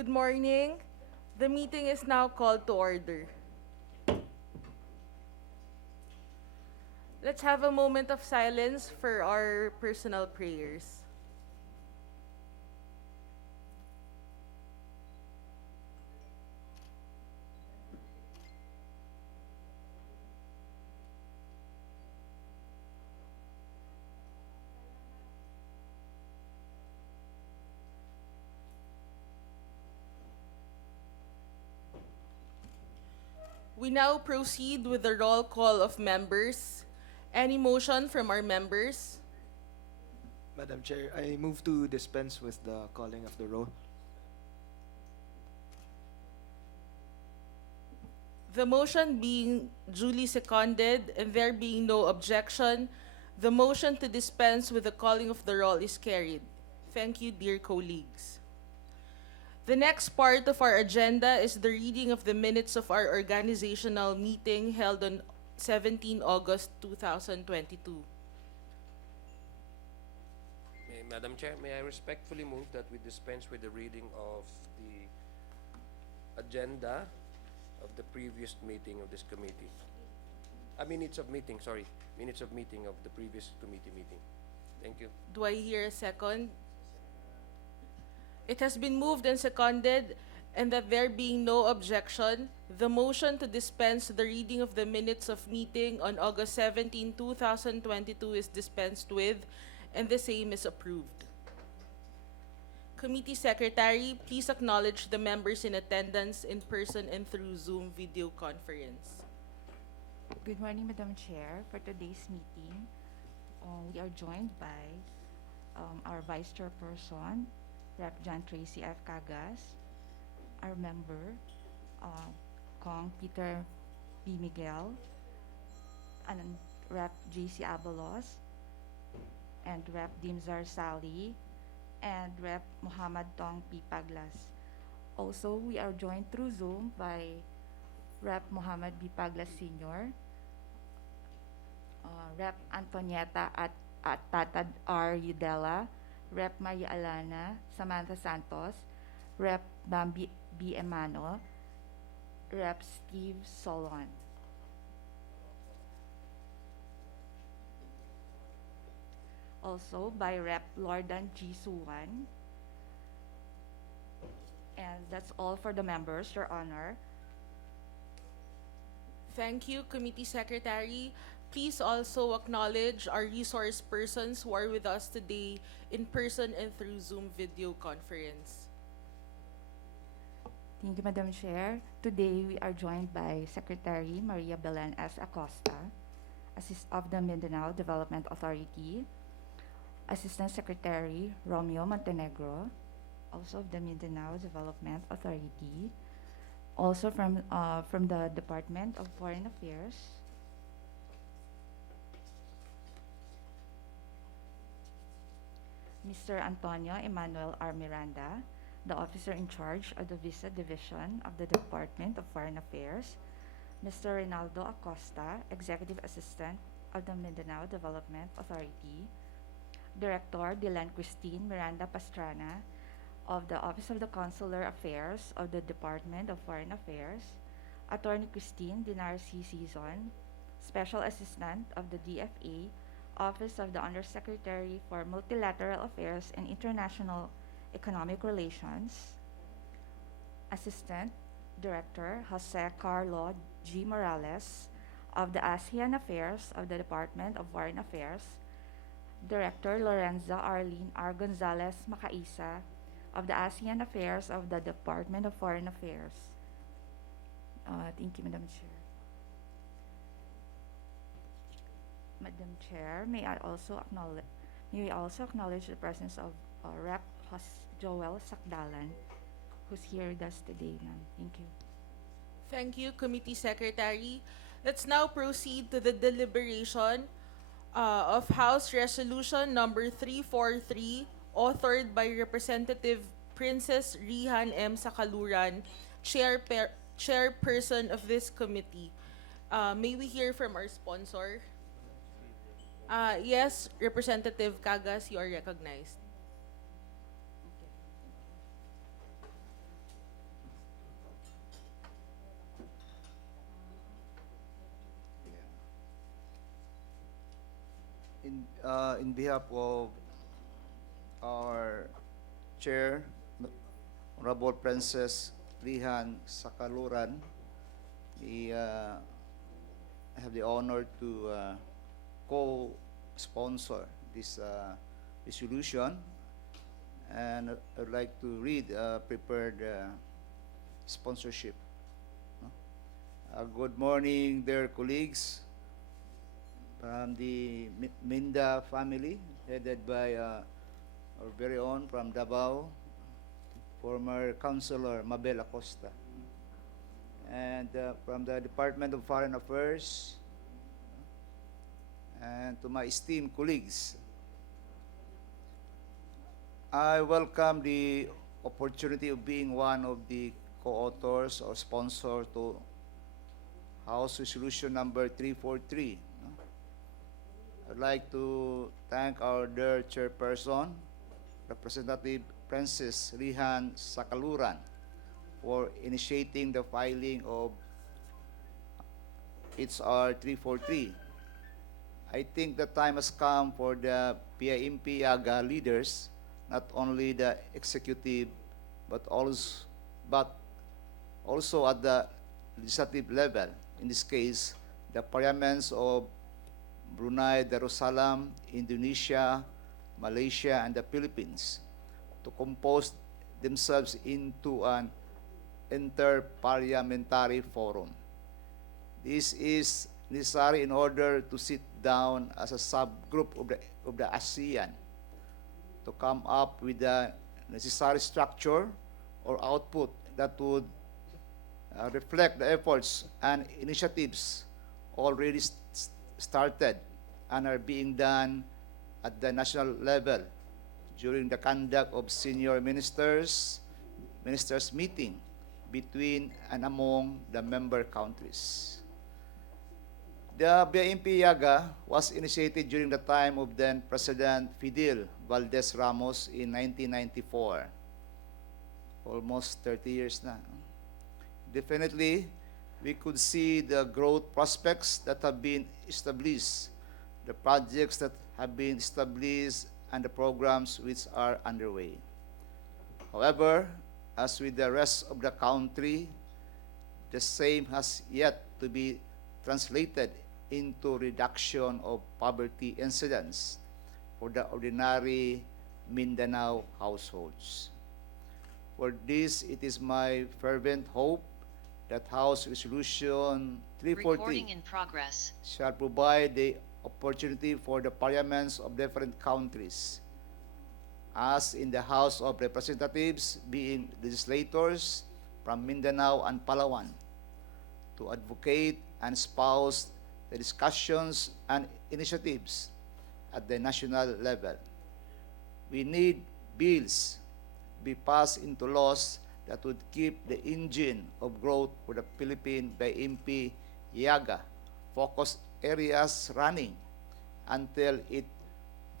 Good morning. The meeting is now called to order. Let's have a moment of silence for our personal prayers. We now proceed with the roll call of members. Any motion from our members? Madam Chair, I move to dispense with the calling of the roll. The motion being duly seconded and there being no objection, the motion to dispense with the calling of the roll is carried. Thank you, dear colleagues. The next part of our agenda is the reading of the minutes of our organizational meeting held on 17 August 2022. Madam Chair, may I respectfully move that we dispense with the reading of the agenda of the previous meeting of this committee. Minutes of meeting of the previous committee meeting. Thank you. Do I hear a second? It has been moved and seconded, and that there being no objection, the motion to dispense the reading of the minutes of meeting on August 17, 2022 is dispensed with, and the same is approved. Committee Secretary, please acknowledge the members in attendance in person and through Zoom video conference. Good morning, Madam Chair. For today's meeting, we are joined by our Vice Chairperson, Rep. John Tracy F. Cagas, our member, Kong Peter B. Miguel, and Rep. J.C. Abalos, and Rep. Dimzar Sally, and Rep. Muhammad Tong P. Paglas. Also, we are joined through Zoom by Rep. Muhammad B. Paglas Sr., Rep. Antonieta at Tatad R. Udela, Rep. Maria Alana Samantha Santos, Rep. Bambi B. Emano, Rep. Steve Solon. Also by Rep. Lordan G. Suwan. And that's all for the members, Your Honor. Thank you, Committee Secretary. Please also acknowledge our resource persons who are with us today in person and through Zoom video conference. Thank you, Madam Chair. Today, we are joined by Secretary Maria Belen S. Acosta, of the Mindanao Development Authority, Assistant Secretary Romeo Montenegro, also of the Mindanao Development Authority, also from the Department of Foreign Affairs, Mr. Antonio Emmanuel R. Miranda, the officer in charge of the Visa Division of the Department of Foreign Affairs, Mr. Reynaldo Acosta, Executive Assistant of the Mindanao Development Authority, Director Dylan Christine Miranda Pastrana of the Office of the Consular Affairs of the Department of Foreign Affairs, Attorney Christine Dinar C. Season, Special Assistant of the DFA, Office of the Undersecretary for Multilateral Affairs and International Economic Relations, Assistant Director Jose Carlo G. Morales of the ASEAN Affairs of the Department of Foreign Affairs, Director Lorenza Arlene R. Gonzalez Macaisa of the ASEAN Affairs of the Department of Foreign Affairs. Thank you, Madam Chair. Madam Chair, may we also acknowledge the presence of Rep. Joel Sakdalan, who's here with us today, ma'am. Thank you. Thank you, Committee Secretary. Let's now proceed to the deliberation of House Resolution number 343, authored by Representative Princess Rihan M. Sakaluran, chairperson of this committee. May we hear from our sponsor? Yes, Representative Cagas, you are recognized. in behalf of our chair, Honorable Princess Lihan Sakaluran, we have the honor to co-sponsor this resolution, and I'd like to read prepared sponsorship. Good morning, dear colleagues from the Minda family, headed by our very own from Davao, former Councilor Mabel Acosta. And from the Department of Foreign Affairs, and to my esteemed colleagues, I welcome the opportunity of being one of the co-authors or sponsor to House Resolution number 343. I'd like to thank our dear chairperson, Representative Princess Lihan Sakaluran, for initiating the filing of HR 343. I think the time has come for the BIMP-EAGA leaders, not only the executive, but also at the legislative level, in this case, the parliaments of Brunei Darussalam, Indonesia, Malaysia, and the Philippines, to compose themselves into an inter-parliamentary forum. This is necessary in order to sit down as a subgroup of the ASEAN to come up with the necessary structure or output that would reflect the efforts and initiatives already started and are being done at the national level during the conduct of senior ministers meeting between and among the member countries. The BIMP-EAGA was initiated during the time of then President Fidel Valdez Ramos in 1994. Almost 30 years na. Definitely, we could see the growth prospects that have been established, the projects that have been established, and the programs which are underway. However, as with the rest of the country, the same has yet to be translated into reduction of poverty incidence for the ordinary Mindanao households. For this, it is my fervent hope that House Resolution 343 Recording in progress. shall provide the opportunity for the parliaments of different countries, as in the House of Representatives being legislators from Mindanao and Palawan, to advocate and espouse the discussions and initiatives at the national level. We need bills be passed into laws that would keep the engine of growth for the Philippine BIMP-EAGA focus areas running until it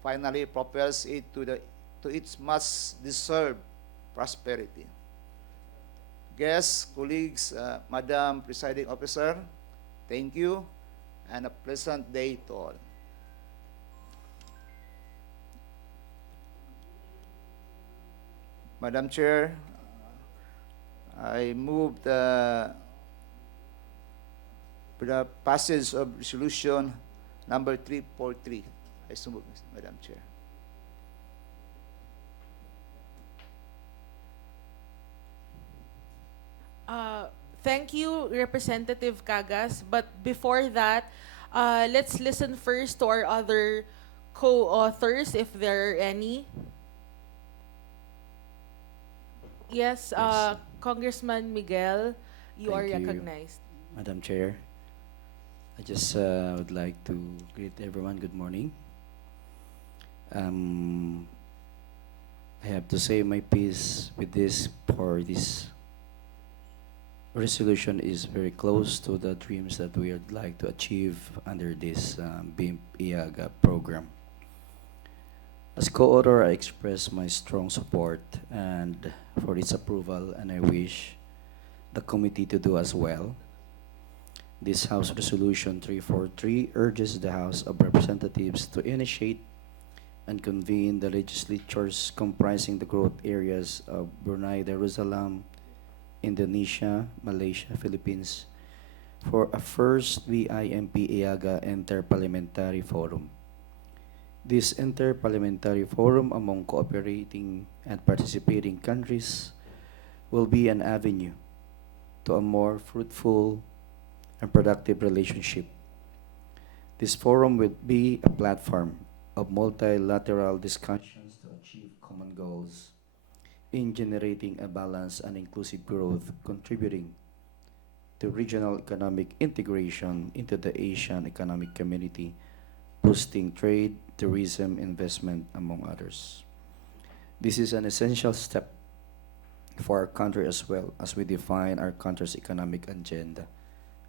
finally propels it to its much deserved prosperity. Guests, colleagues, Madam Presiding Officer, thank you, and a pleasant day to all. Madam Chair, I move the passage of resolution number 343. I so move, Madam Chair. Thank you, Representative Cagas. But before that, let's listen first to our other co-authors, if there are any. Yes, Yes. Congressman Miguel, you are Thank you. recognized. Madam Chair, I just would like to greet everyone. Good morning. I have to say my piece with this, for this resolution is very close to the dreams that we would like to achieve under this BIMP-EAGA program. As co-author, I express my strong support and for its approval, and I wish the committee to do as well. This House Resolution 343 urges the House of Representatives to initiate and convene the legislatures comprising the growth areas of Brunei Darussalam, Indonesia, Malaysia, Philippines for a first BIMP-EAGA Interparliamentary Forum. This interparliamentary forum among cooperating and participating countries will be an avenue to a more fruitful and productive relationship. This forum will be a platform of multilateral discussions to achieve common goals in generating a balanced and inclusive growth, contributing to regional economic integration into the Asian Economic Community, boosting trade, tourism, investment, among others. This is an essential step for our country as well as we define our country's economic agenda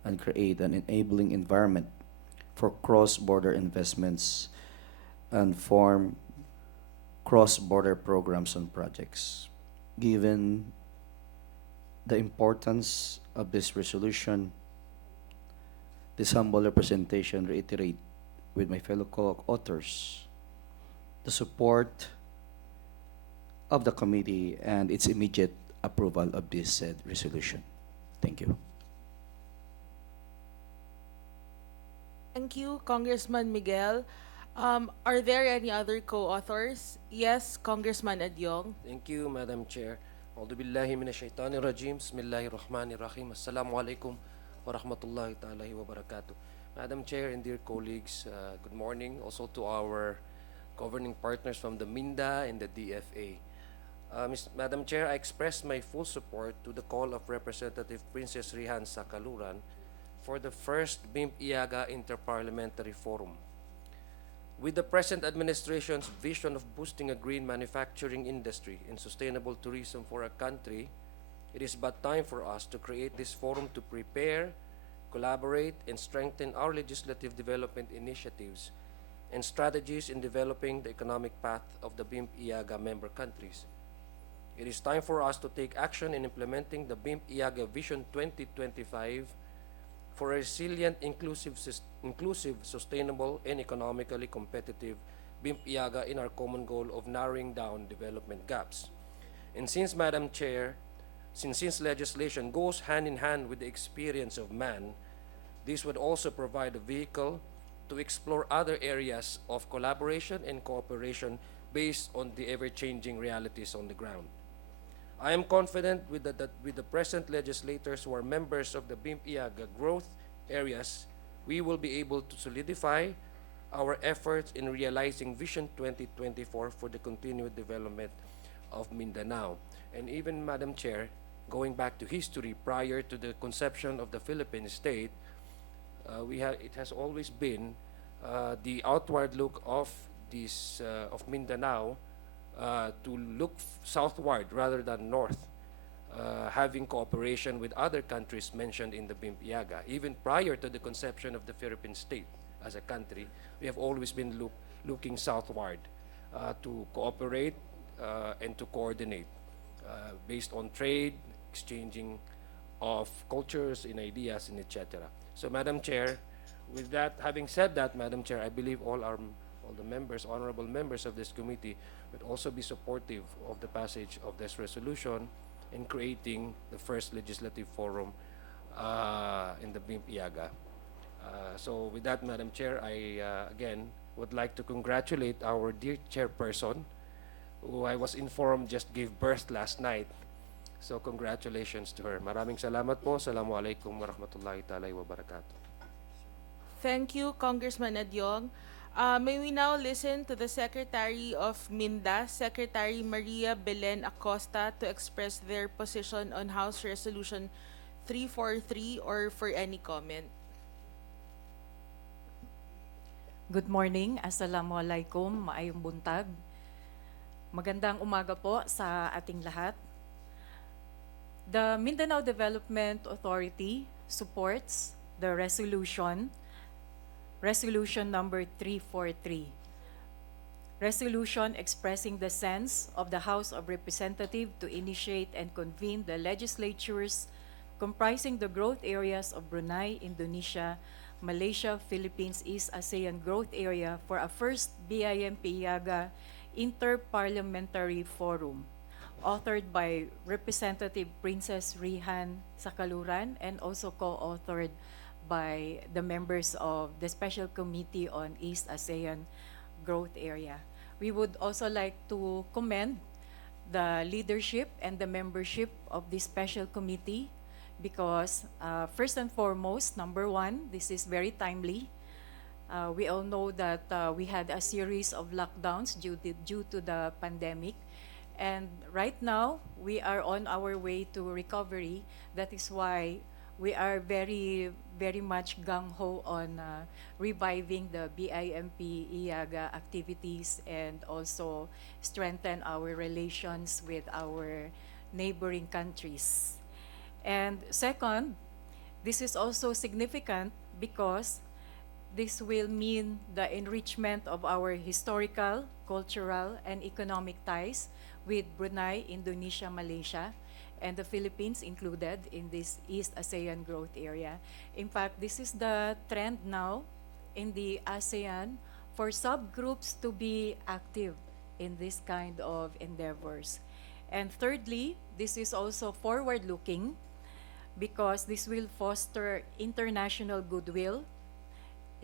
and create an enabling environment for cross-border investments and form cross-border programs and projects. Given the importance of this resolution, this humble representation reiterate with my fellow co-authors the support of the committee and its immediate approval of this said resolution. Thank you. Thank you, Congressman Miguel. Are there any other co-authors? Yes, Congressman Adyong. Thank you, Madam Chair. A'udhu billahi minash shaitanir rajim. Bismillahirrahmanirrahim. Assalamu alaikum wa rahmatullahi ta'ala wa barakatuh. Madam Chair and dear colleagues, good morning also to our governing partners from the MINDA and the DFA. Madam Chair, I express my full support to the call of Representative Princess Rihan Sakaluran for the first BIMP-EAGA Interparliamentary Forum. With the present administration's vision of boosting a green manufacturing industry and sustainable tourism for our country, it is but time for us to create this forum to prepare, collaborate, and strengthen our legislative development initiatives and strategies in developing the economic path of the BIMP-EAGA member countries. It is time for us to take action in implementing the BIMP-EAGA Vision 2025 for a resilient, inclusive, sustainable, and economically competitive BIMP-EAGA in our common goal of narrowing down development gaps. And since, Madam Chair, since legislation goes hand in hand with the experience of man, this would also provide a vehicle to explore other areas of collaboration and cooperation based on the ever-changing realities on the ground. I am confident that with the present legislators who are members of the BIMP-EAGA growth areas, we will be able to solidify our efforts in realizing Vision 2024 for the continued development of Mindanao. And even, Madam Chair, going back to history, prior to the conception of the Philippine state, it has always been the outward look of Mindanao to look southward rather than north, having cooperation with other countries mentioned in the BIMP-EAGA. Even prior to the conception of the Philippine state as a country, we have always been looking southward to cooperate and to coordinate based on trade, exchanging of cultures and ideas, and etc. So, Madam Chair, with that, having said that, Madam Chair, I believe all the members, honorable members of this committee, would also be supportive of the passage of this resolution in creating the first legislative forum in the BIMP-EAGA. So with that, Madam Chair, I again would like to congratulate our dear chairperson, who I was informed just gave birth last night. So congratulations to her. Maraming salamat po. Assalamualaikum warahmatullahi ta'ala wabarakatuh. Thank you, Congressman Adyong. May we now listen to the Secretary of MINDA, Secretary Maria Belen Acosta, to express their position on House Resolution 343 or for any comment. Good morning. Assalamualaikum. Maayong buntag. Magandang umaga po sa ating lahat. The Mindanao Development Authority supports the resolution number 343. Resolution expressing the sense of the House of Representatives to initiate and convene the legislatures comprising the growth areas of Brunei, Indonesia, Malaysia-Philippines East ASEAN Growth Area for a first BIMP-EAGA Interparliamentary Forum, authored by Representative Princess Rihan Sakaluran and also co-authored by the members of the Special Committee on East ASEAN Growth Area. We would also like to commend the leadership and the membership of this special committee because first and foremost, number one, this is very timely. We all know that we had a series of lockdowns due to the pandemic. And right now, we are on our way to recovery. That is why we are very, very much gung-ho on reviving the BIMP-EAGA activities and also strengthen our relations with our neighboring countries. And second, this is also significant because this will mean the enrichment of our historical, cultural, and economic ties with Brunei, Indonesia, Malaysia, and the Philippines included in this East ASEAN growth area. In fact, this is the trend now in the ASEAN for subgroups to be active in this kind of endeavors. And thirdly, this is also forward-looking because this will foster international goodwill,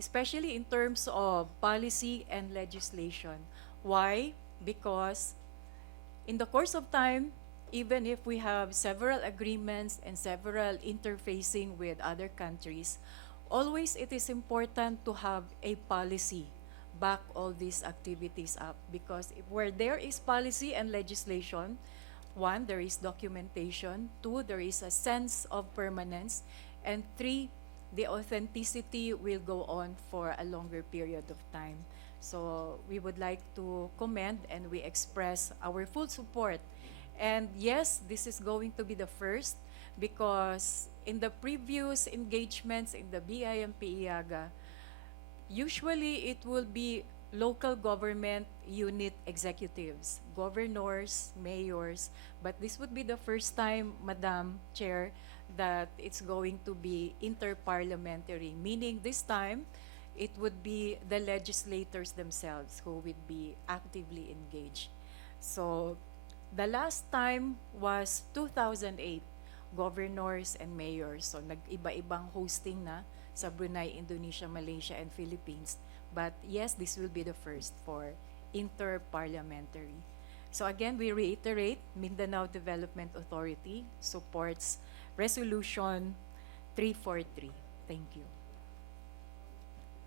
especially in terms of policy and legislation. Why? Because in the course of time, even if we have several agreements and several interfacing with other countries, always it is important to have a policy back all these activities up because where there is policy and legislation, one, there is documentation, two, there is a sense of permanence, and three, the authenticity will go on for a longer period of time. So we would like to commend and we express our full support. And yes, this is going to be the first because in the previous engagements in the BIMP-EAGA, usually it will be local government unit executives, governors, mayors, but this would be the first time, Madam Chair, that it's going to be interparliamentary, meaning this time it would be the legislators themselves who would be actively engaged. So the last time was 2008, governors and mayors. So nag-iba-ibang hosting na sa Brunei, Indonesia, Malaysia, and Philippines. But yes, this will be the first for interparliamentary. So again, we reiterate, Mindanao Development Authority supports Resolution 343. Thank you.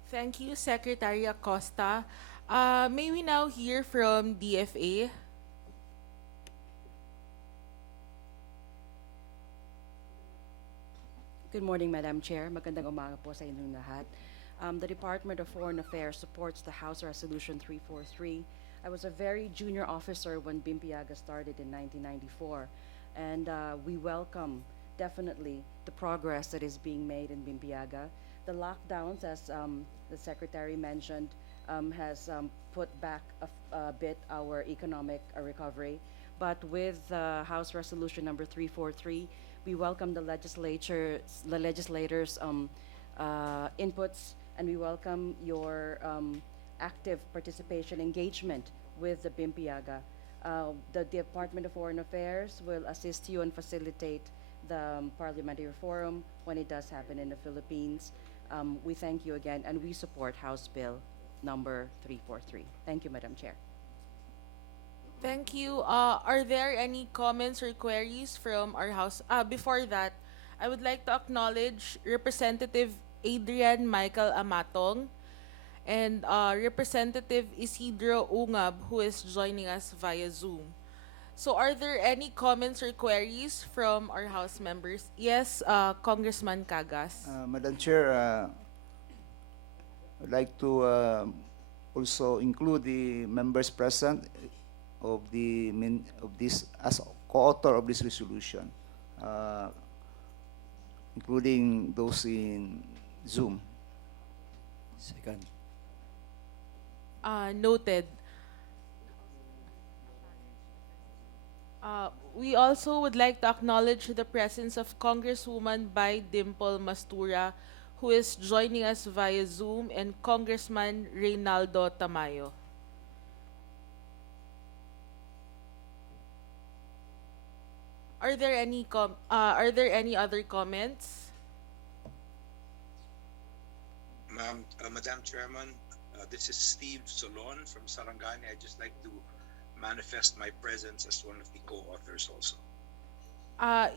Thank you, Secretary Acosta. May we now hear from DFA? Good morning, Madam Chair. Magandang umaga po sa inyong lahat. The Department of Foreign Affairs supports the House Resolution 343. I was a very junior officer when BIMP-EAGA started in 1994, and we welcome definitely the progress that is being made in BIMP-EAGA. The lockdowns, as the Secretary mentioned, has put back a bit our economic recovery. But with House Resolution number 343, we welcome the legislators' inputs, and we welcome your active participation, engagement with the BIMP-EAGA. The Department of Foreign Affairs will assist you and facilitate the parliamentary forum when it does happen in the Philippines. We thank you again, and we support House Bill number 343. Thank you, Madam Chair. Thank you. Are there any comments or queries from our House? Before that, I would like to acknowledge Representative Adrian Michael Amatong and Representative Isidro Ungab, who is joining us via Zoom. So are there any comments or queries from our House members? Yes, Congressman Cagas. Madam Chair, I'd like to also include the members present of this as co-author of this resolution, including those in Zoom. Second. Noted. We also would like to acknowledge the presence of Congresswoman Bai Dimple Mastura, who is joining us via Zoom, and Congressman Reynaldo Tamayo. Are there any other comments? Madam Chairman, this is Steve Solon from Sarangani. I'd just like to manifest my presence as one of the co-authors also.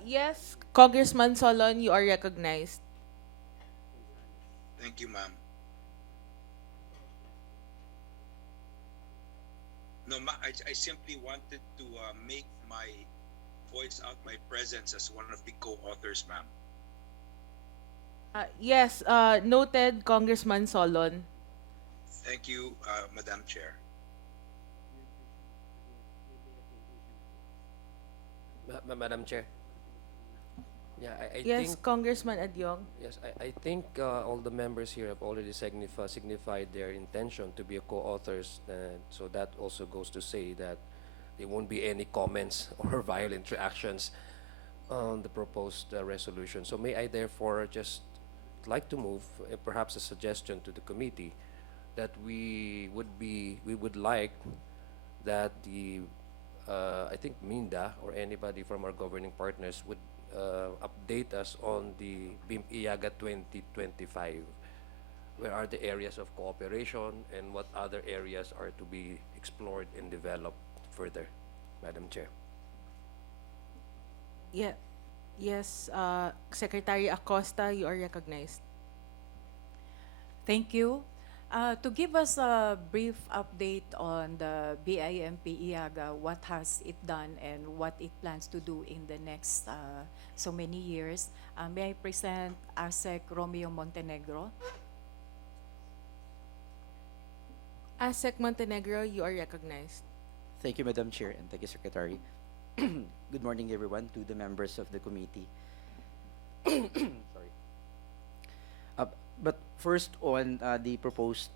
Yes, Congressman Solon, you are recognized. Thank you, ma'am. No, I simply wanted to make my voice out my presence as one of the co-authors, ma'am. Yes, noted, Congressman Solon. Thank you, Madam Chair. Madam Chair. Yeah, I Yes, think Congressman Adyong. yes, I think all the members here have already signified their intention to be a co-authors, so that also goes to say that there won't be any comments or violent reactions on the proposed resolution. So may I therefore just like to move, perhaps a suggestion to the committee, that we would like that the I think Minda or anybody from our governing partners would update us on the BIMP-EAGA 2025. Where are the areas of cooperation and what other areas are to be explored and developed further, Madam Chair? Yeah. Yes, Secretary Acosta, you are recognized. Thank you. To give us a brief update on the BIMP-EAGA, what has it done and what it plans to do in the next so many years, may I present ASEC Romeo Montenegro? ASEC Montenegro, you are recognized. Thank you, Madam Chair, and thank you, Secretary. Good morning, everyone, to the members of the committee. Sorry. But first, on the proposed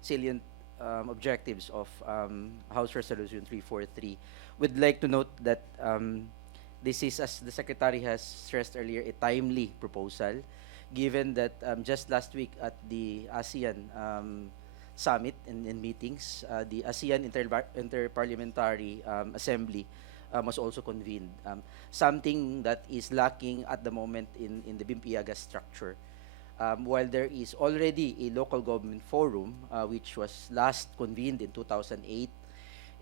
salient objectives of House Resolution 343, we'd like to note that this is, as the Secretary has stressed earlier, a timely proposal, given that just last week at the ASEAN summit and meetings, the ASEAN Interparliamentary Assembly was also convened. Something that is lacking at the moment in the BIMP-EAGA structure. While there is already a local government forum, which was last convened in 2008,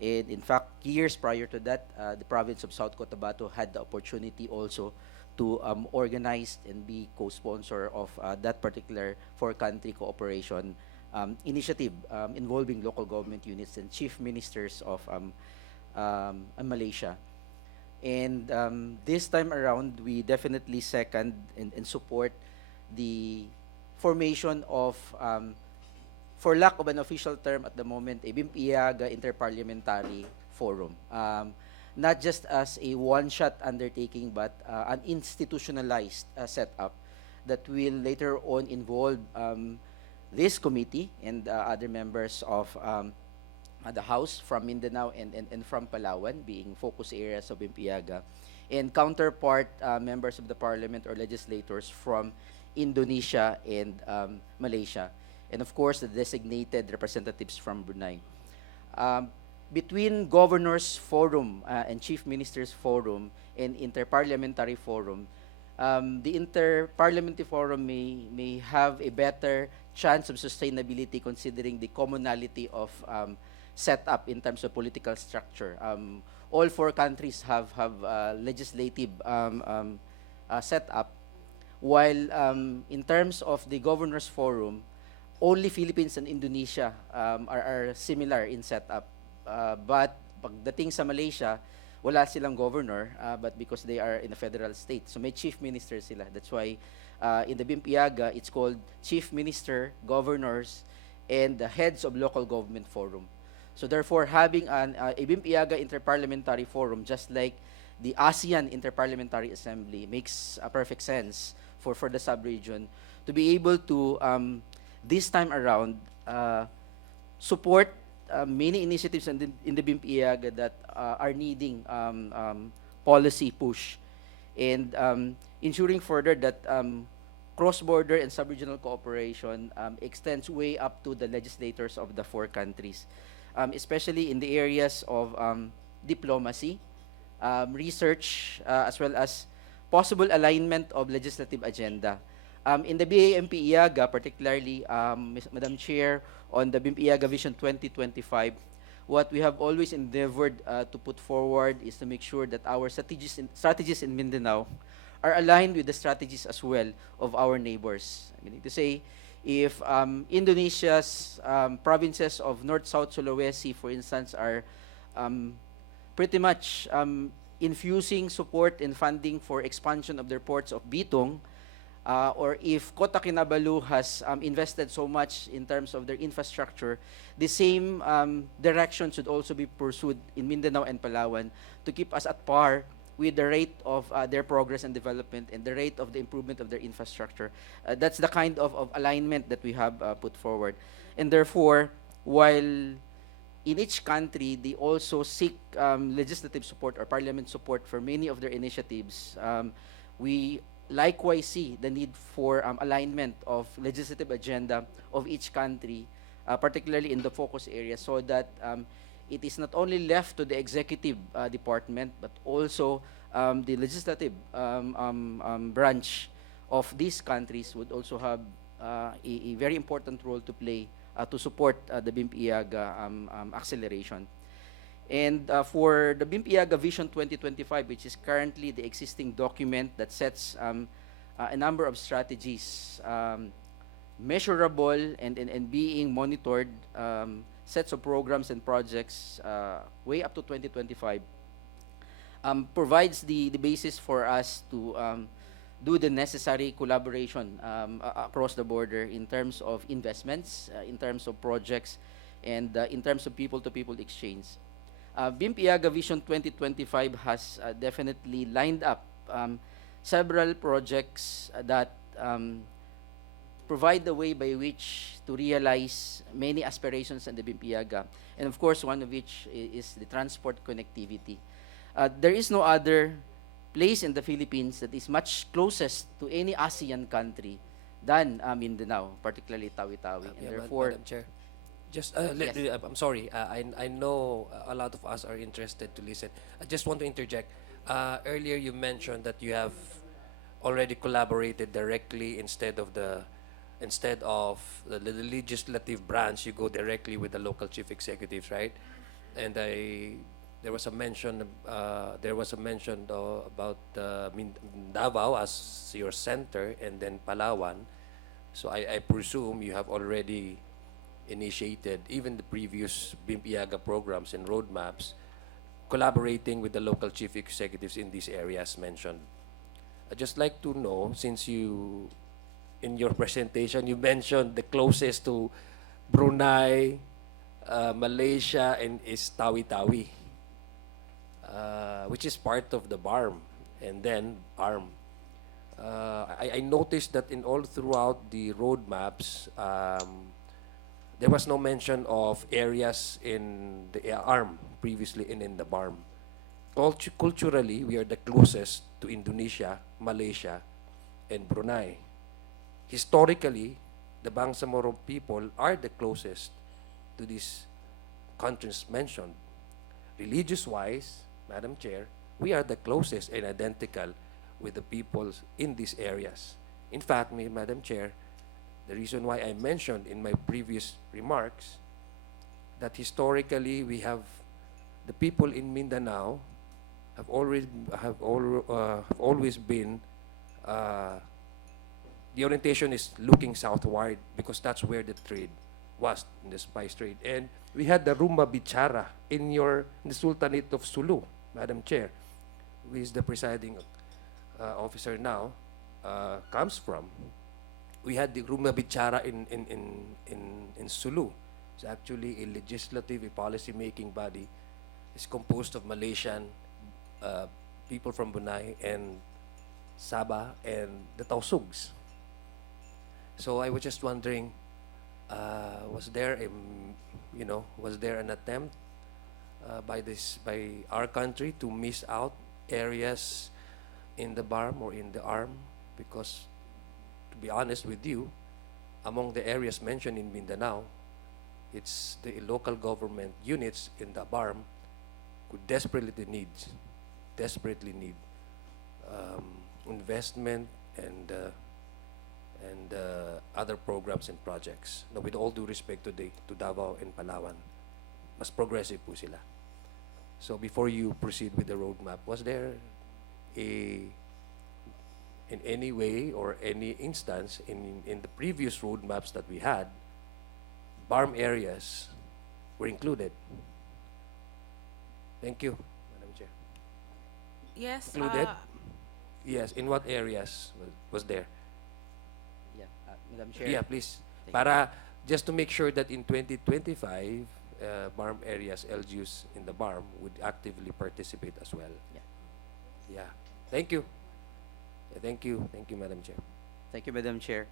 and in fact, years prior to that, the province of South Cotabato had the opportunity also to organize and be co-sponsor of that particular four-country cooperation initiative involving local government units and chief ministers of Malaysia. And this time around, we definitely second and support the formation of, for lack of an official term at the moment, a BIMP-EAGA Interparliamentary Forum. Not just as a one-shot undertaking, but an institutionalized setup that will later on involve this committee and other members of the House from Mindanao and from Palawan, being focus areas of BIMP-EAGA, and counterpart members of the parliament or legislators from Indonesia and Malaysia, and of course the designated representatives from Brunei. Between Governors Forum and Chief Ministers Forum and Interparliamentary Forum, the Interparliamentary Forum may have a better chance of sustainability considering the commonality of setup in terms of political structure. All four countries have legislative setup, while in terms of the Governors Forum, only Philippines and Indonesia are similar in setup. But pagdating sa Malaysia, wala silang governor, but because they are in a federal state. So may chief minister sila. That's why in the BIMP-EAGA, it's called Chief Minister, Governors, and the Heads of Local Government Forum. So therefore, having a BIMP-EAGA Interparliamentary Forum, just like the ASEAN Interparliamentary Assembly, makes a perfect sense for the sub-region to be able to, this time around, support many initiatives in the BIMP-EAGA that are needing policy push, and ensuring further that cross-border and sub-regional cooperation extends way up to the legislators of the four countries, especially in the areas of diplomacy, research, as well as possible alignment of legislative agenda. In the BAMP-EAGA, particularly, Madam Chair, on the BIMP-EAGA Vision 2025, what we have always endeavored to put forward is to make sure that our strategies in Mindanao are aligned with the strategies as well of our neighbors. Meaning to say, if Indonesia's provinces of North-South Sulawesi, for instance, are pretty much infusing support and funding for expansion of their ports of Bitong, or if Kota Kinabalu has invested so much in terms of their infrastructure, the same direction should also be pursued in Mindanao and Palawan to keep us at par with the rate of their progress and development and the rate of the improvement of their infrastructure. That's the kind of alignment that we have put forward. And therefore, while in each country, they also seek legislative support or parliament support for many of their initiatives, we likewise see the need for alignment of legislative agenda of each country, particularly in the focus areas, so that it is not only left to the executive department, but also the legislative branch of these countries would also have a very important role to play to support the BIMP-EAGA acceleration. And for the BIMP-EAGA Vision 2025, which is currently the existing document that sets a number of strategies, measurable and being monitored, sets of programs and projects way up to 2025, provides the basis for us to do the necessary collaboration across the border in terms of investments, in terms of projects, and in terms of people-to-people exchange. BIMP-EAGA Vision 2025 has definitely lined up several projects that provide the way by which to realize many aspirations in the BIMP-EAGA, and of course one of which is the transport connectivity. There is no other place in the Philippines that is much closest to any ASEAN country than Mindanao, particularly Tawi-Tawi. And therefore, Madam Chair, just Yes. I'm sorry. I know a lot of us are interested to listen. I just want to interject. Earlier, you mentioned that you have already collaborated directly instead of the legislative branch. You go directly with the local chief executives, right? And there was a mention about Davao as your center, and then Palawan. So I presume you have already initiated even the previous BIMP-EAGA programs and roadmaps, collaborating with the local chief executives in these areas mentioned. I'd just like to know, since you, in your presentation, you mentioned the closest to Brunei, Malaysia, and is Tawi-Tawi, which is part of the BARMM, and then BARMM. I noticed that in all throughout the roadmaps, there was no mention of areas in the ARM previously and in the BARMM. Culturally, we are the closest to Indonesia, Malaysia, and Brunei. Historically, the Bangsamoro people are the closest to these countries mentioned. Religious-wise, Madam Chair, we are the closest and identical with the peoples in these areas. In fact, Madam Chair, the reason why I mentioned in my previous remarks that historically we have the people in Mindanao have always been the orientation is looking southward because that's where the trade was, in the spice trade. And we had the Rumba Bichara in the Sultanate of Sulu, Madam Chair, who is the presiding officer now, comes from. We had the Rumba Bichara in Sulu. It's actually a legislative, a policy-making body. It's composed of Malaysian people from Brunei and Sabah and the Tausugs. So I was just wondering, was there an attempt by our country to miss out areas in the BARMM or in the ARM because to be honest with you, among the areas mentioned in Mindanao, it's the local government units in the BARM could desperately need investment and other programs and projects. No, with all due respect to Davao and Palawan, mas progressive po sila. So before you proceed with the roadmap, was there in any way or any instance in the previous roadmaps that we had, BARM areas were included? Thank you, Madam Chair. Yes. Included? Yes, in what areas was there? Yeah, Madam Chair. Yeah, please. Thank you. Para just to make sure that in 2025, BARM areas, LGUs in the BARM would actively participate as well. Yeah. Yeah. Thank you. Yeah, thank you. Thank you, Madam Chair. Thank you, Madam Chair.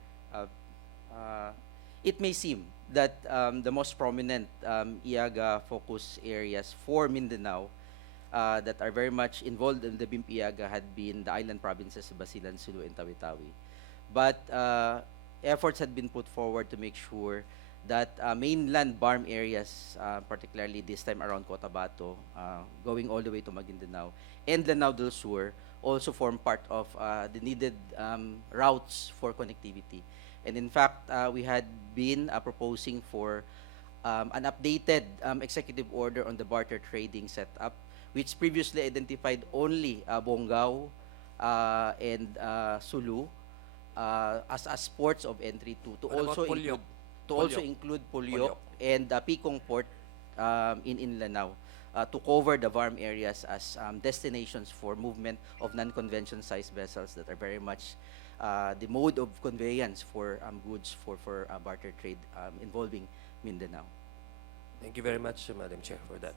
It may seem that the most prominent IAGA focus areas for Mindanao that are very much involved in the BIMP-EAGA had been the island provinces of Basilan, Sulu, and Tawi-Tawi. But efforts had been put forward to make sure that mainland BARM areas, particularly this time around Cotabato, going all the way to Maguindanao, and Lanao del Sur, also form part of the needed routes for connectivity. And in fact, we had been proposing for an updated executive order on the barter trading setup, which previously identified only Bongao and Sulu as ports of entry to What about also Pulyok? include Pulyok and Picong Port in Lanao to cover the VARM areas as destinations for movement of non-convention sized vessels that are very much the mode of conveyance for goods for barter trade involving Mindanao. Thank you very much, Madam Chair, for that.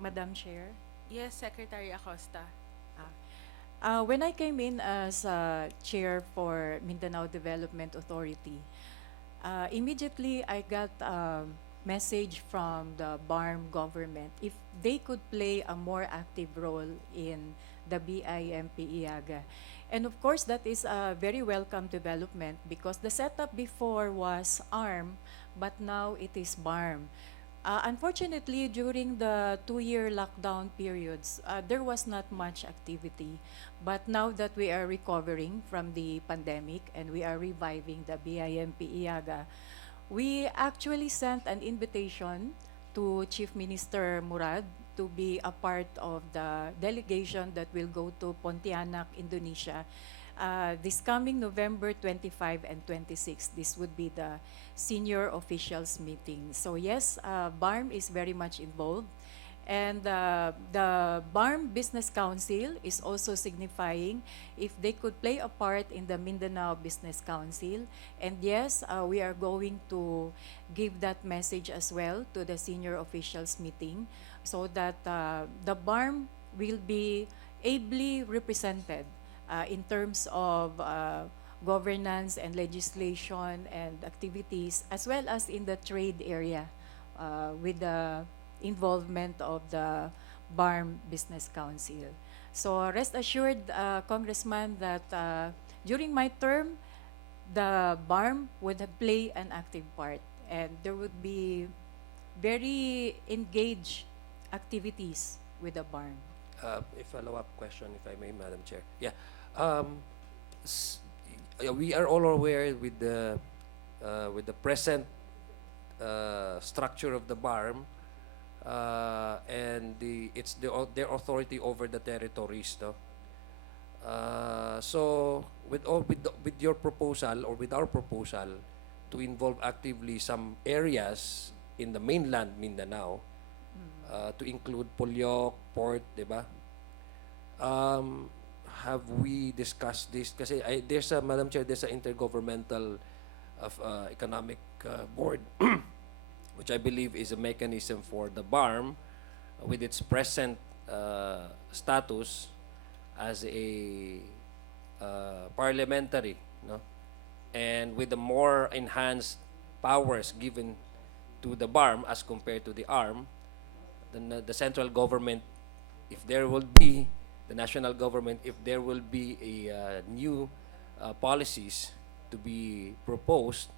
Madam Chair. Yes, Secretary Acosta. When I came in as chair for Mindanao Development Authority, immediately I got a message from the BARM government if they could play a more active role in the BIMP-EAGA. And of course, that is a very welcome development because the setup before was ARM, but now it is BARM. Unfortunately, during the 2-year lockdown periods, there was not much activity. But now that we are recovering from the pandemic and we are reviving the BIMP-EAGA, we actually sent an invitation to Chief Minister Murad to be a part of the delegation that will go to Pontianak, Indonesia, this coming November 25 and 26. This would be the senior officials meeting. So yes, BARM is very much involved. And the BARM Business Council is also signifying if they could play a part in the Mindanao Business Council. And yes, we are going to give that message as well to the senior officials meeting so that the BARM will be ably represented in terms of governance and legislation and activities, as well as in the trade area with the involvement of the BARM Business Council. So rest assured, Congressman, that during my term, the BARM would play an active part and there would be very engaged activities with the BARM. A follow-up question, if I may, Madam Chair. Yeah. We are all aware with the present structure of the BARM and their authority over the territories, no? So with your proposal or with our proposal to involve actively some areas in the mainland Mindanao, to include Pulyok, Port, diba? Have we discussed this? Kasi Madam Chair, there's an intergovernmental economic board, which I believe is a mechanism for the BARM with its present status as a parliamentary, no? And with the more enhanced powers given to the BARM as compared to the ARM, then the central government, if there will be, the national government, if there will be a new policies to be proposed,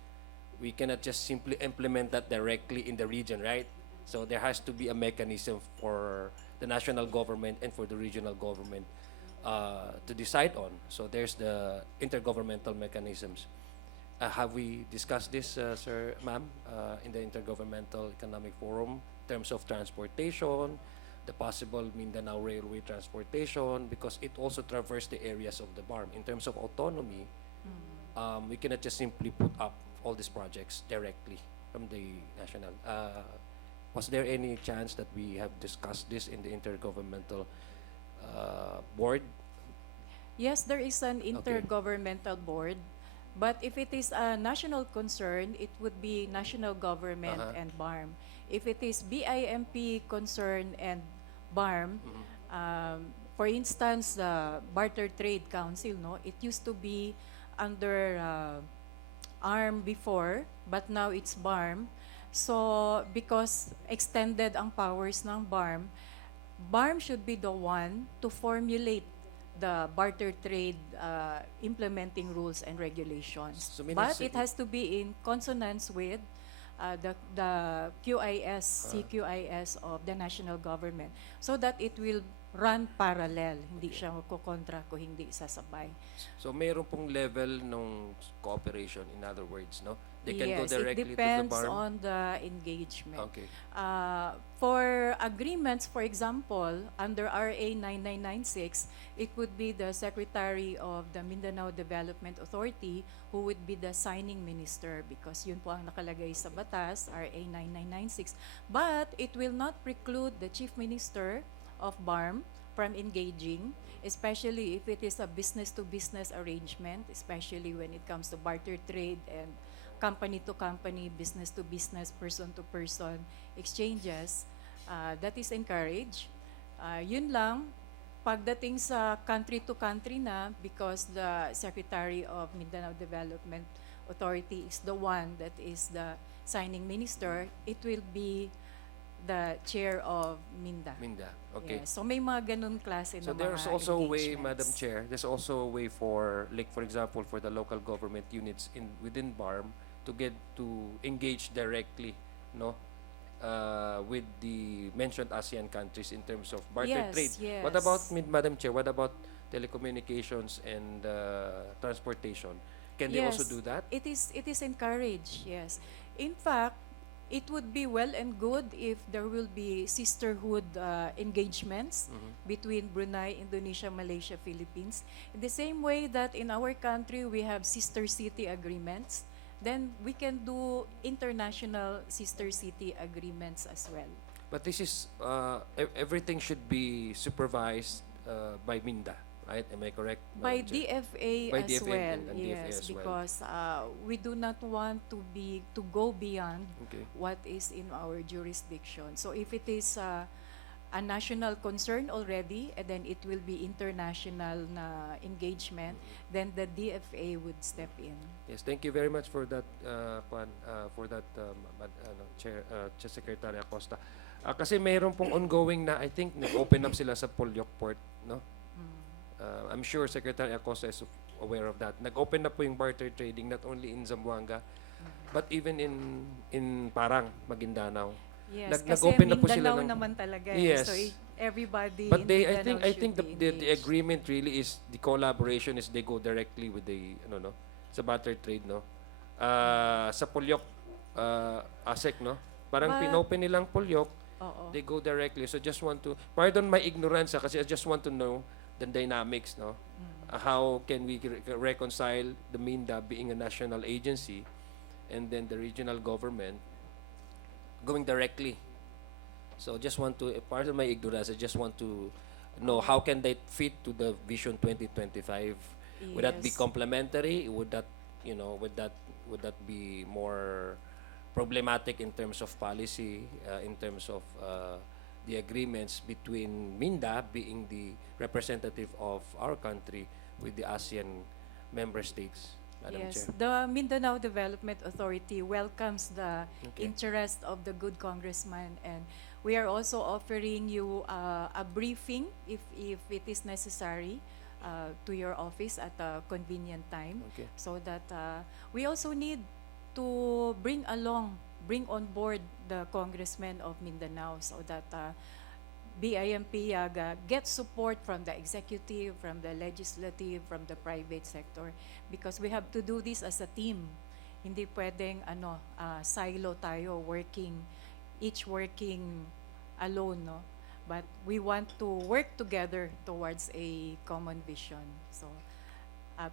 we cannot just simply implement that directly in the region, right? So there has to be a mechanism for the national government and for the regional government to decide on. So there's the intergovernmental mechanisms. Have we discussed this, sir, ma'am, in the Intergovernmental Economic Forum in terms of transportation, the possible Mindanao Railway transportation, because it also traverses the areas of the BARMM. In terms of autonomy, we cannot just simply put up all these projects directly from the national. Was there any chance that we have discussed this in the Intergovernmental Board? Yes, there is an intergovernmental board, but if it is a national concern, it would be national government and BARMM. If it is BIMP concern and BARMM, for instance, the Barter Trade Council, no, it used to be under ARM before, but now it's BARMM. So because extended ang powers ng BARMM, BARMM should be the one to formulate the barter trade implementing rules and regulations. So meaning but si- it has to be in consonance with the QIS, CQIS of the national government so that it will run parallel. Hindi siya magkokontra kung hindi sasabay. So mayroon pong level ng cooperation, in other words, no? They can go Yes, directly it to the depends BARMM? on the engagement. Okay. For agreements, for example, under RA 9996, it would be the Secretary of the Mindanao Development Authority who would be the signing minister because yun po ang nakalagay sa batas, RA 9996. But it will not preclude the Chief Minister of BARMM from engaging, especially if it is a business-to-business arrangement, especially when it comes to barter trade and company-to-company, business-to-business, person-to-person exchanges. That is encouraged. Yun lang, pagdating sa country-to-country na, because the Secretary of Mindanao Development Authority is the one that is the signing minister, it will be the chair of MINDA. Minda, okay. Yes. So may mga ganun klase So na there's mga also a way, Madam engagements. Chair, there's also a way for, like for example, for the local government units within BARMM to get to engage directly, no, with the mentioned ASEAN countries in terms of barter Yes, trade. yes. What about, Madam Chair, what about telecommunications and transportation? Can they also Yes, do that? It is encouraged, yes. In fact, it would be well and good if there will be sisterhood engagements between Brunei, Indonesia, Malaysia, Philippines. In the same way that in our country we have sister city agreements, then we can do international sister city agreements as well. But this is, everything should be supervised by MINDA, right? Am I correct, By Madam Chair? DFA By as DFA well, and DFA yes, as well. because we do not want to go beyond Okay. what is in our jurisdiction. So if it is a national concern already, and then it will be international na engagement, then the DFA would step in. Yes, thank you very much for that, Chair, Secretary Acosta. Kasi mayroon pong ongoing na, I think, nag-open up sila sa Polyok Port, no? I'm sure Secretary Acosta is aware of that. Nag-open up po yung barter trading not only in Zamboanga, but even in Parang, Maguindanao. Yes, kasi nag-open na po sila Mindanao ng- naman talaga. Yes. So everybody But in they, I Mindanao think should be the engaged. agreement really is, the collaboration is they go directly with the, sa barter trade, no? Sa Polyok, ASEC, no? Parang But- pinopen nilang Polyok, Oo. they go directly. So just want to, pardon my ignorance, kasi I just want to know the dynamics, no? How can we reconcile the MINDA being a national agency and then the regional government going directly? So just want to, pardon my ignorance, I just want to know how can they fit to the Vision 2025? Would that be Yes. complementary? Would that, would that be more problematic in terms of policy, in terms of the agreements between MINDA being the representative of our country with the ASEAN member states, Madam Yes, Chair? the Mindanao Development Authority welcomes the Okay. interest of the good congressman, and we are also offering you a briefing if it is necessary to your office at a convenient time, Okay. so that we also need to bring on board the congressmen of Mindanao, so that BIMP-EAGA gets support from the executive, from the legislative, from the private sector, because we have to do this as a team. Hindi pwedeng silo tayo, each working alone, no? But we want to work together towards a common vision. So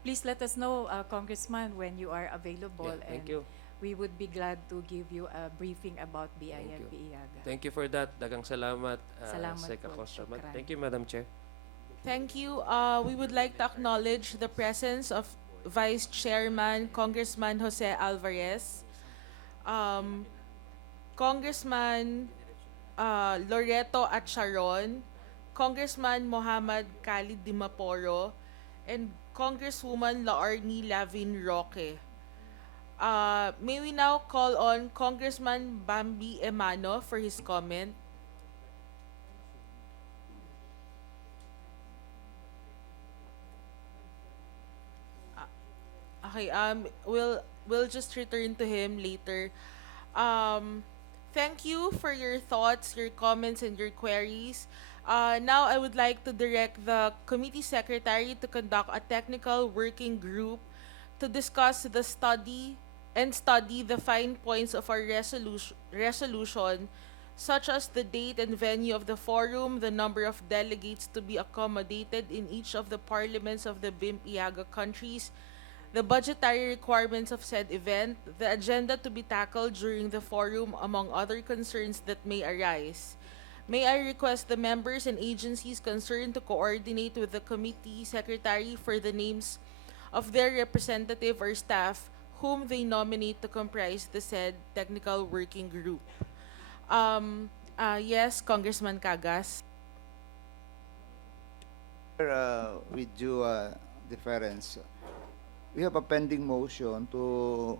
please let us know, Congressman, when you are available. Yeah, thank and you. we would be glad to give you a briefing about Thank you. BIMP-EAGA. Thank you for that. Dagang salamat, Salamat Sec. po. Acosta. Shukran. Thank you, Madam Chair. Thank you. We would like to acknowledge the presence of Vice Chairman Congressman Jose Alvarez, Congressman Loreto Acharon, Congressman Mohammad Khalid Dimaporo, and Congresswoman Laarni Lavin Roque. May we now call on Congressman Bambi Emano for his comment. Okay, we'll just return to him later. Thank you for your thoughts, your comments, and your queries. Now I would like to direct the committee secretary to conduct a technical working group to discuss the study the fine points of our resolution, such as the date and venue of the forum, the number of delegates to be accommodated in each of the parliaments of the BIMP-EAGA countries, the budgetary requirements of said event, the agenda to be tackled during the forum, among other concerns that may arise. May I request the members and agencies concerned to coordinate with the committee secretary for the names of their representative or staff whom they nominate to comprise the said technical working group. Yes, Congressman Cagas. With due deference, we have a pending motion to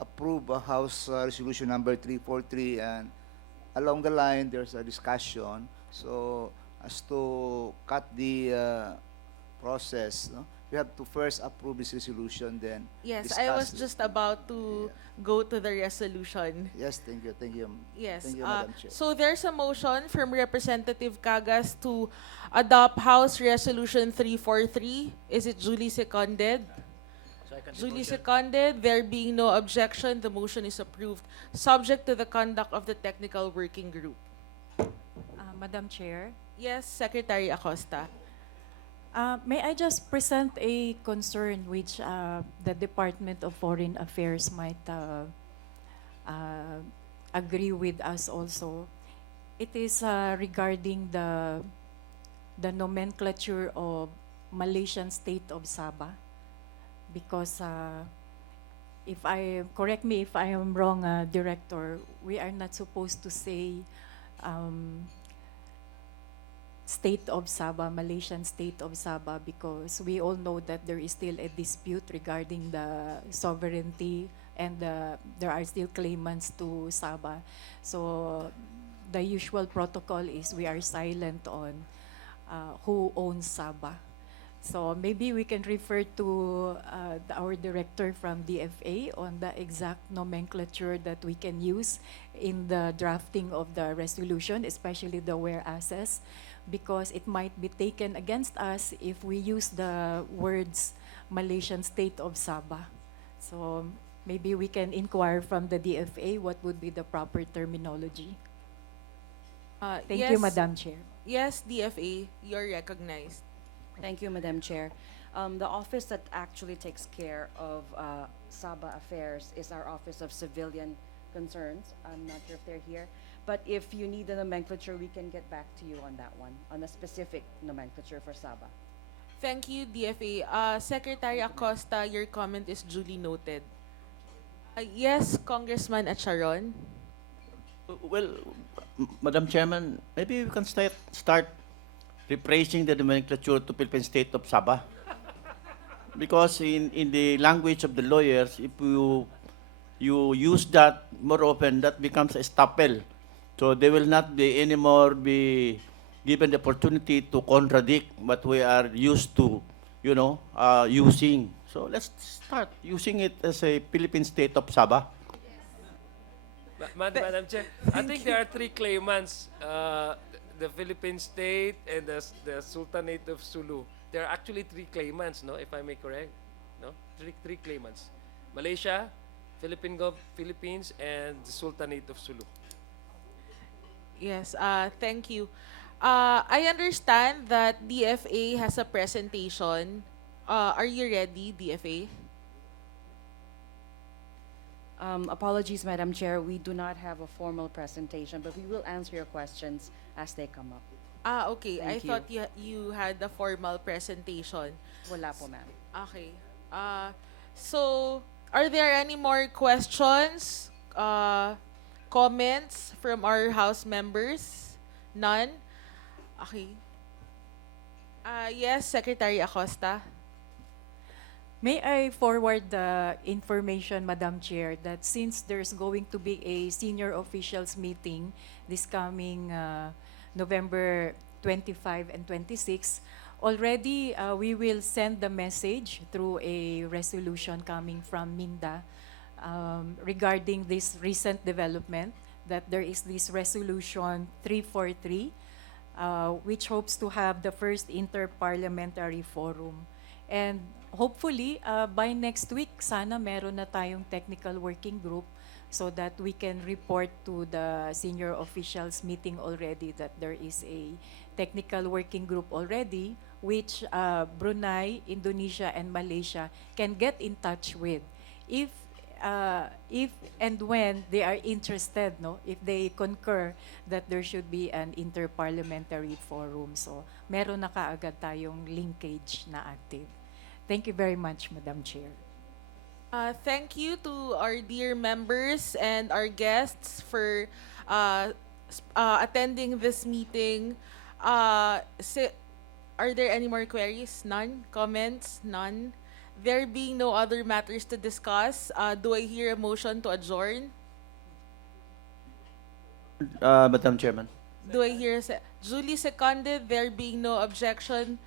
approve House Resolution number 343, and along the line there's a discussion. So as to cut the process, no? We have to first approve this resolution, then Yes, discuss I was it. just about to go to the resolution. Yes, thank you, thank you. Yes. Thank you, Madam Chair. So there's a motion from Representative Cagas to adopt House Resolution 343. Is it duly seconded? Duly seconded. There being no objection, the motion is approved, subject to the conduct of the technical working group. Madam Chair, Yes, Secretary Acosta. may I just present a concern which the Department of Foreign Affairs might agree with us also. It is regarding the nomenclature of Malaysian state of Sabah, because correct me if I am wrong, Director, we are not supposed to say state of Sabah, Malaysian state of Sabah, because we all know that there is still a dispute regarding the sovereignty, and there are still claimants to Sabah. So the usual protocol is we are silent on who owns Sabah. So maybe we can refer to our director from DFA on the exact nomenclature that we can use in the drafting of the resolution, especially the whereases, because it might be taken against us if we use the words Malaysian state of Sabah. So maybe we can inquire from the DFA what would be the proper terminology. Thank you, Madam Chair. Yes, DFA, you're recognized. Thank you, Madam Chair. The office that actually takes care of Sabah affairs is our Office of Civilian Concerns. I'm not sure if they're here. But if you need the nomenclature, we can get back to you on that one, on a specific nomenclature for Sabah. Thank you, DFA. Secretary Acosta, your comment is duly noted. Yes, Congressman Acharon. Well, Madam Chairman, maybe we can start rephrasing the nomenclature to Philippine State of Sabah. Because in the language of the lawyers, if you use that more often, that becomes a estoppel. So they will not be anymore be given the opportunity to contradict what we are used to, using. So let's start using it as a Philippine state of Sabah. Madam Chair, I think there are three claimants, the Philippine state and the Sultanate of Sulu. There are actually three claimants, no, if I may correct, no? Three claimants. Malaysia, Philippines, and the Sultanate of Sulu. Yes, thank you. I understand that DFA has a presentation. Are you ready, DFA? Apologies, Madam Chair, we do not have a formal presentation, but we will answer your questions as they come up. Okay. Thank I you. thought you had a formal presentation. Wala po, ma'am. Okay. So, are there any more questions, comments from our House members? None? Okay. Yes, Secretary Acosta. May I forward the information, Madam Chair, that since there's going to be a senior officials meeting this coming November 25 and 26, already we will send the message through a resolution coming from MINDA regarding this recent development, that there is this resolution 343, which hopes to have the first inter-parliamentary forum. And hopefully, by next week, sana meron na tayong technical working group so that we can report to the senior officials meeting already that there is a technical working group already, which Brunei, Indonesia, and Malaysia can get in touch with. If and when they are interested, no, if they concur that there should be an inter-parliamentary forum. So, meron na kaagad tayong linkage na active. Thank you very much, Madam Chair. Thank you to our dear members and our guests for attending this meeting. Are there any more queries? None? Comments? None? There being no other matters to discuss, do I hear a motion to adjourn? Madam Chairman. Do I hear duly seconded? There being no objection,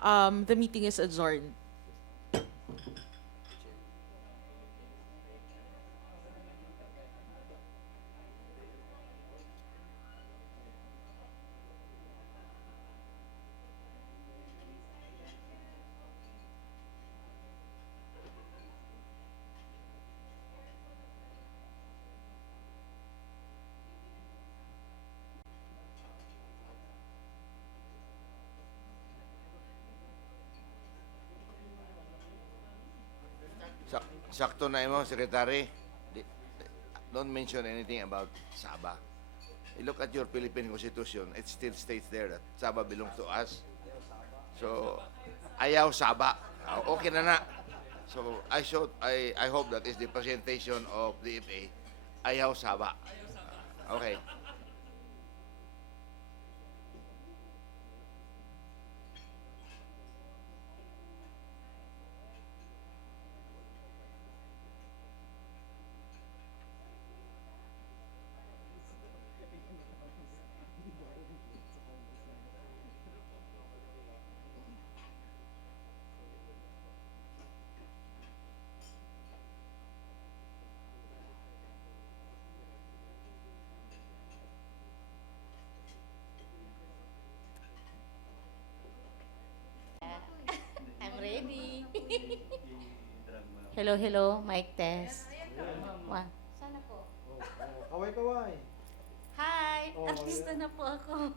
the meeting is adjourned. Sakto na mo, Secretary. Don't mention anything about Sabah. You look at your Philippine Constitution, it still states there that Sabah belongs to us. So, ayaw Sabah. Okay na na. So, I hope that is the presentation of the FA. Ayaw Sabah. Okay. I'm ready. Hello, hello. Mic test. One. Sana po. Kaway-kaway. Hi! Artista na po ako.